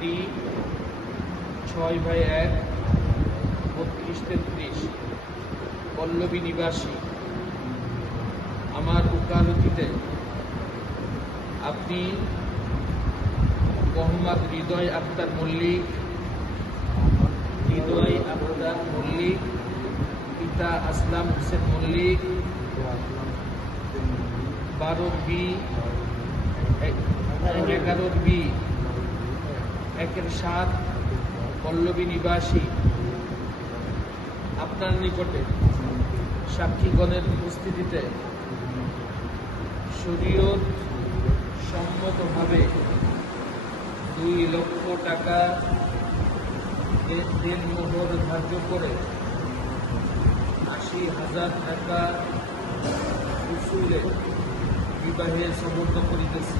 ঠিকানাটি 6/1 3233 পল্লবী নিবাসী। আমার উকালতিতে আপনি মোহাম্মদ হৃদয় আক্তার মল্লিক, পিতা আসলাম হোসেন মল্লিক, 11/B/1-7 পল্লবী নিবাসী আপনার নিকটে সাক্ষীগণের উপস্থিতিতে শরীয়ত সম্মতভাবে 2 লক্ষ টাকা দেনমোহর ধার্য করে 80,000 টাকা উসুলে বিবাহে সমর্থ করিতেছি।